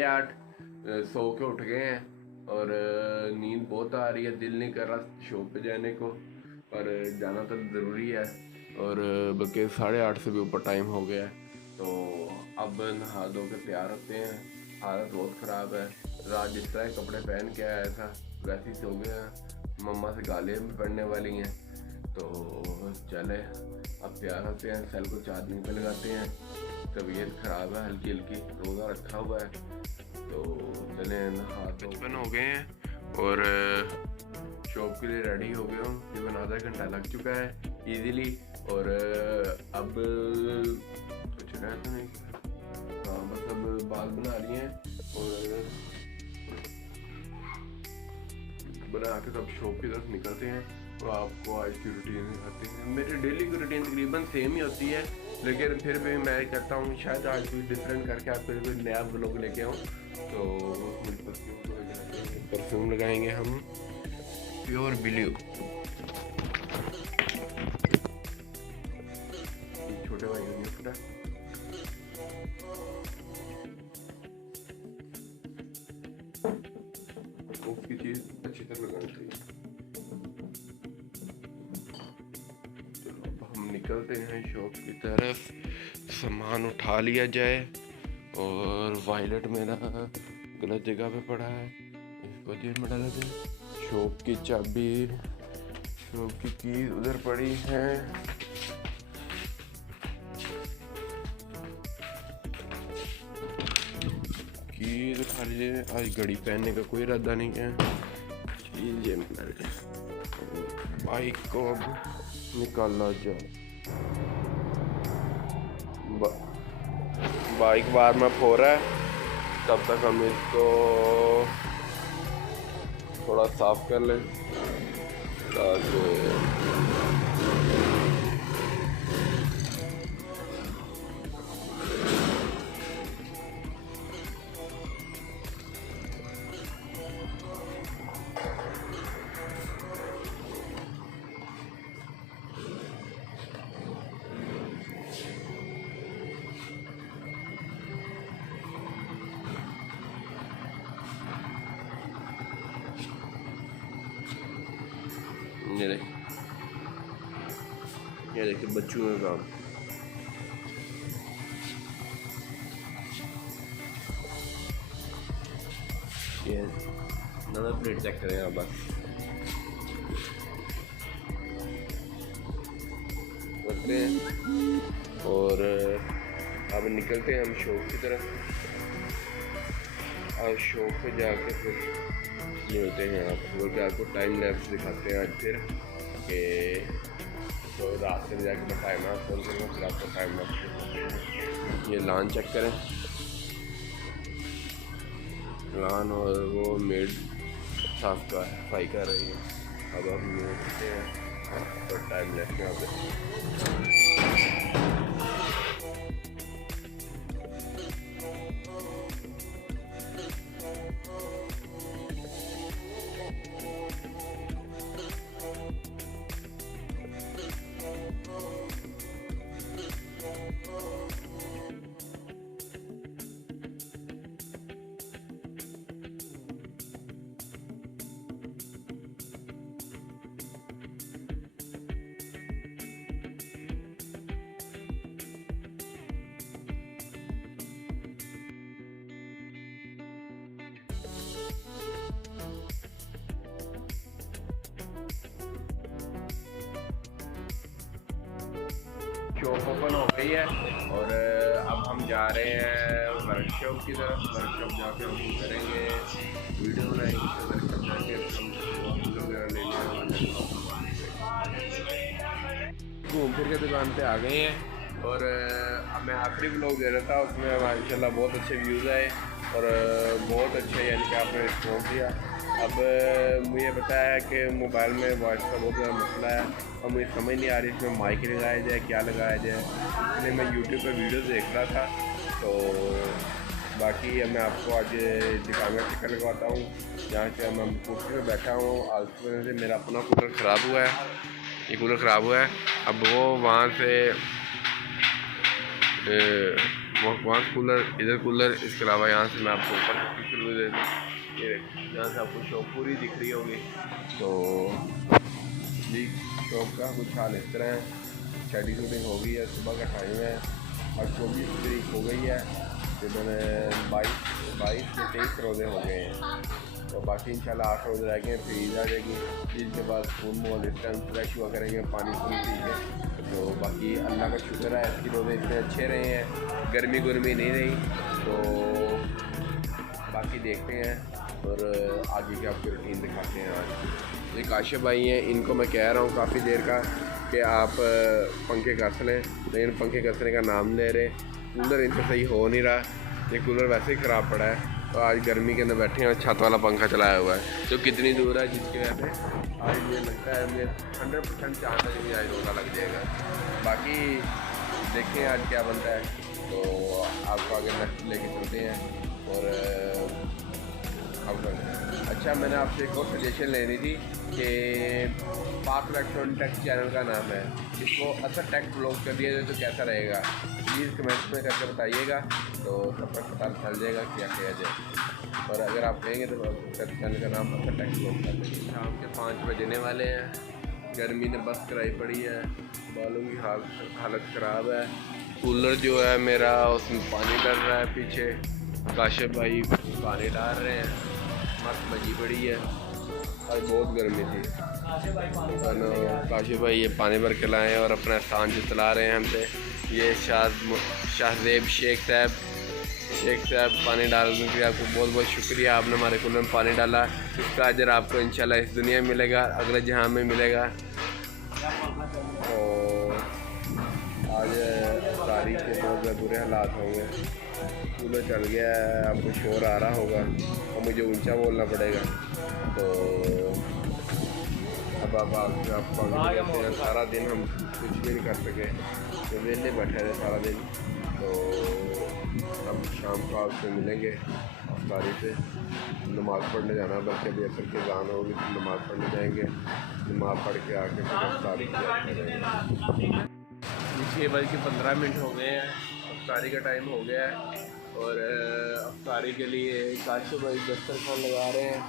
8:30 सो के उठ गए हैं और नींद बहुत आ रही है, दिल नहीं कर रहा शॉप पे जाने को, पर जाना तो ज़रूरी है। और बल्कि 8:30 से भी ऊपर टाइम हो गया है, तो अब नहा धो के तैयार होते हैं। हालत बहुत ख़राब है, रात जिस तरह कपड़े पहन के आया था वैसे ही सो गया। मम्मा से गालियाँ भी पड़ने वाली हैं, तो चले अब तैयार होते हैं, सेल को चार्जिंग पे लगाते हैं। तबीयत ख़राब है, हल्की हल्की रोज़ा रखा हुआ है, तो चले नहा धो 55 हो गए हैं और शॉप के लिए रेडी हो गया हूँ। तकरीबन आधा घंटा लग चुका है इजीली। और अब कुछ रहा तो नहीं, हाँ बस अब बाल बना रही हैं और बना के तब शॉप की तरफ निकलते हैं। तो आपको आज की रूटीन दिखाते हैं। मेरी डेली की रूटीन तकरीबन सेम ही होती है, लेकिन फिर भी मैं कहता हूँ शायद आज कुछ डिफरेंट करके आपके लिए कोई नया व्लॉग लेके आऊँ। तो परफ्यूम लगाएंगे हम प्योर ब्लू, छोटे भाई पूरा उसकी चीज़ अच्छी तरह लगानी चाहिए। चलो अब हम निकलते हैं शॉप की तरफ, सामान उठा लिया जाए। और वायलेट मेरा गलत जगह पे पड़ा है, इसको जेब में डाला जाए। शॉप की चाबी, शॉप की कीज उधर पड़ी है। कीज उठा लीजिए, आज घड़ी पहनने का कोई इरादा नहीं है। चीज जेब में डाल के बाइक को अब निकाला जाए। बाइक वार्म अप हो रहा है, तब तक हम इसको थोड़ा साफ कर लें ताकि ये देखिए बच्चों का काम। ये नंबर प्लेट चेक करें आप बस करते हैं और अब निकलते हैं हम शॉप की तरफ। आज शॉप पे जाके फिर मिलते हैं आपको टाइम लैप्स दिखाते हैं आज फिर कि तो रात से जाके मैं टाइम लैप्स फोन करूँगा, फिर आपको टाइम लैप्स। ये लान चेक करें, लान और वो मेड साफ का सफाई कर रही है। अब हम मिलते हैं तो टाइम लैप्स में आते हैं। शॉप ओपन हो गई है और अब हम जा रहे हैं वर्कशॉप की तरफ। वर्कशॉप जाके हम करेंगे वीडियो बनाएंगे, वर्कशॉप जाके हम वगैरह लेंगे। घूम फिर के दुकान पे आ गए हैं और अब मैं आखिरी व्लॉग दे रहा था, उसमें माशाल्लाह बहुत अच्छे व्यूज़ आए और बहुत अच्छे यानी कि आपने रिस्पॉन्स दिया। अब मुझे बताया है कि मोबाइल में वॉइस का बहुत ज़्यादा मसला है और मुझे समझ नहीं आ रही इसमें माइक लगाया जाए क्या लगाया जाए, इसलिए मैं यूट्यूब पर वीडियो देख रहा था। तो बाकी मैं आपको आज दिखाऊंगा, टिकट लगवाता हूँ जहाँ से मैं कुर्सी पर बैठा हूँ। आलसी से मेरा अपना कूलर ख़राब हुआ है, ये कूलर ख़राब हुआ है। अब वो वहाँ से वहाँ कूलर, इधर कूलर, इसके अलावा यहाँ से मैं आपको ऊपर शुरू दे दूँ, ये यहाँ से आपको शॉप पूरी दिख रही होगी। तो जी शॉप का कुछ हाल इस तरह है। शेडी शूटिंग हो गई है, सुबह का टाइम है और 24 तारीख हो गई है, तकरीबन 22 से 23 रोज़े हो गए हैं। तो बाकी इंशाल्लाह 8 रोज़े रह गए, फिर ईद आ जाएगी। ईद के बाद खून मोल इस टाइम फ्रेश हुआ करेंगे, पानी पूरी पी के। तो बाकी अल्लाह का शुक्र है, इसकी रोज़े इतने अच्छे रहे हैं, गर्मी नहीं रही। तो बाकी देखते हैं और आगे की आपकी रूटीन दिखाते हैं। आज ये काशिफ भाई हैं, इनको मैं कह रहा हूँ काफ़ी देर का कि आप पंखे कस लें, लेकिन पंखे कसने का नाम ले रहे। कूलर इनसे सही हो नहीं रहा, ये कूलर वैसे ही ख़राब पड़ा है। तो आज गर्मी के अंदर बैठे हैं और छत वाला पंखा चलाया हुआ है, जो कितनी दूर है, जिसकी वजह से आज मुझे लगता है मुझे 100% चांस है कि आज रोज़ा लग जाएगा। बाकी देखें आज क्या बनता है। तो आपको आगे नेक्स्ट लेके चलते हैं और अच्छा, मैंने आपसे एक और सजेशन लेनी थी कि पाक रेस्टोरेंट टेक चैनल का नाम है, इसको असर टेक ब्लॉग कर दिया जाए तो कैसा रहेगा, प्लीज़ कमेंट्स में करके बताइएगा, तो सब तक पता चल जाएगा क्या किया जाए। और अगर आप कहेंगे तो चैनल का नाम असर टेक ब्लॉग कर देंगे। शाम के 5 बजने वाले हैं, गर्मी ने बस कराई पड़ी है, बालों की हालत ख़राब है। कूलर जो है मेरा उसमें पानी डल रहा है, पीछे काशिफ भाई पानी डाल रहे हैं, मस्त मजी पड़ी है। आज बहुत गर्मी थी, काशिफ भाई ये पानी भर के लाए और अपना एहसान जतला रहे हैं हमसे। ये शाहजेब शेख साहब पानी डालने के लिए आपको बहुत बहुत शुक्रिया। आपने हमारे कूलर में पानी डाला, इसका अजर आपको इंशाल्लाह इस दुनिया में मिलेगा, अगले जहां में मिलेगा। और आज तारीख के बहुत ज़्यादा बुरे हालात होंगे, कूलर चल गया है, आपको शोर आ रहा होगा और मुझे ऊंचा बोलना पड़ेगा। तो अब आप सारा दिन हम कुछ भी नहीं कर सके, तो वेले बैठे रहे सारा दिन। तो हम शाम को आपसे मिलेंगे अफ्तारी से, नमाज़ पढ़ने जाना, बल्कि अभी असर के जान होगी तो नमाज़ पढ़ने जाएंगे, नमाज़ पढ़ के आके फिर अफ्तारी करेंगे। 6:15 हो गए हैं, अफ्तारी का टाइम हो गया है और अफ्तारी के लिए काशिफ भाई दस्तरखान लगा रहे हैं,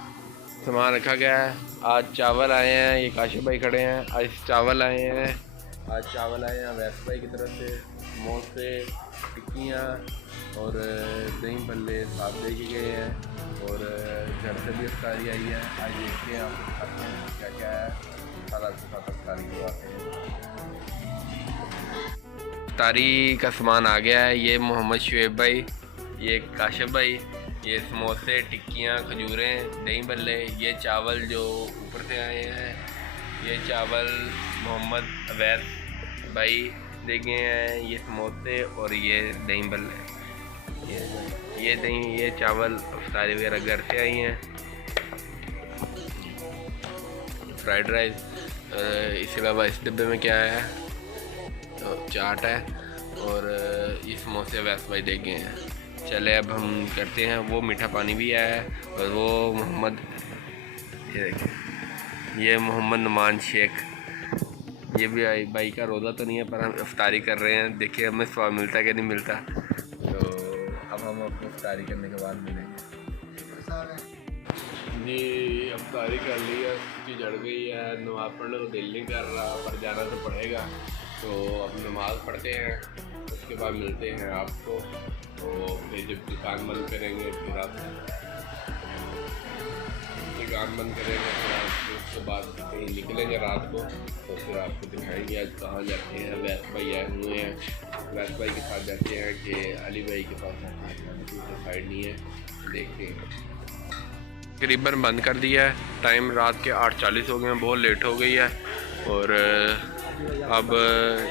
सामान रखा गया है। आज चावल आए हैं, ये काशिफ भाई खड़े हैं, आज चावल आए हैं वैस भाई की तरफ से, समोसे, टिक्कियाँ और दही भल्ले साथ दे के गए हैं और घर से भी अफ्तारी आई है। आज देखते हैं आपको दिखाते हैं क्या क्या है, सारा साथ अफ्तारी करवाते हैं। अफ्तारी का सामान आ गया है, ये मोहम्मद शुएब भाई, ये काशिफ भाई, ये समोसे, टिक्कियाँ, खजूरें, दही भल्ले, ये चावल जो ऊपर से आए हैं, ये चावल मोहम्मद अवैस भाई दे गए हैं, ये समोसे और ये दही भल्ले, ये चावल अफ्तारी वगैरह घर से आई हैं, फ्राइड राइस। इसके अलावा इस डिब्बे में क्या है, तो चाट है और ये समोसे वैस भाई दे गए हैं। चले अब हम करते हैं, वो मीठा पानी भी आया है और वो मोहम्मद, ये देखें, ये मोहम्मद नुमान शेख, ये भी भाई का रोज़ा तो नहीं है पर हम अफ्तारी कर रहे हैं, देखिए हमें स्वाब मिलता है कि नहीं मिलता। तो अब हम आपको अफ्तारी करने के बाद मिलेंगे जी। अफ्तारी कर ली है, उसकी जड़ गई है, नमाज़ पढ़ने को दिल नहीं कर रहा पर जाना तो पड़ेगा, तो अब नमाज़ पढ़ते हैं, उसके बाद मिलते हैं आपको। तो फिर जब दुकान बंद करेंगे फिर आप दुकान बंद करेंगे, फिर उसके बाद कहीं निकलेंगे रात को, तो फिर आपको दिखाएंगे आज कहाँ जाते हैं। वैस भाई आए हुए हैं, वैस भाई के साथ जाते हैं कि अली भाई के पास जाते हैं, दूसरी साइड नहीं है, देखते हैं। तकरीबन बंद कर दिया है, टाइम रात के 8:40 हो गए हैं, बहुत लेट हो गई है। और अब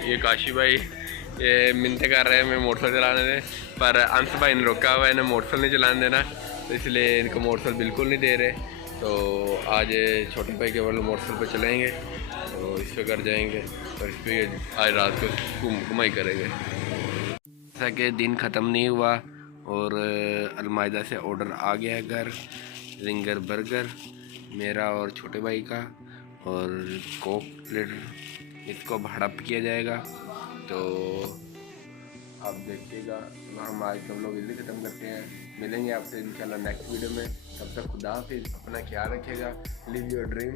ये काशिफ भाई ये मिन्नत कर रहे हैं मैं मोटरसाइकिल चलाने दें, पर अंश भाई ने रोका हुआ है, इन्हें मोटरसाइकिल नहीं चलाने देना, तो इसलिए इनको मोटरसाइकिल बिल्कुल नहीं दे रहे। तो आज छोटे भाई के वालों मोटरसाइकिल पे चलेंगे, तो इस पे घर जाएंगे और इस पर आज रात को घुमाई करेंगे। जैसा कि दिन ख़त्म नहीं हुआ और अलमायदा से ऑर्डर आ गया है घर, रिंगर बर्गर मेरा और छोटे भाई का, और कोक लीटर इसको हड़प किया जाएगा। तो आप देखिएगा। हम आज हम लोग जल्दी ख़त्म करते हैं, मिलेंगे आपसे इंशाल्लाह नेक्स्ट वीडियो में। तब तक खुदा हाफिज़, अपना ख्याल रखिएगा, लिव योर ड्रीम।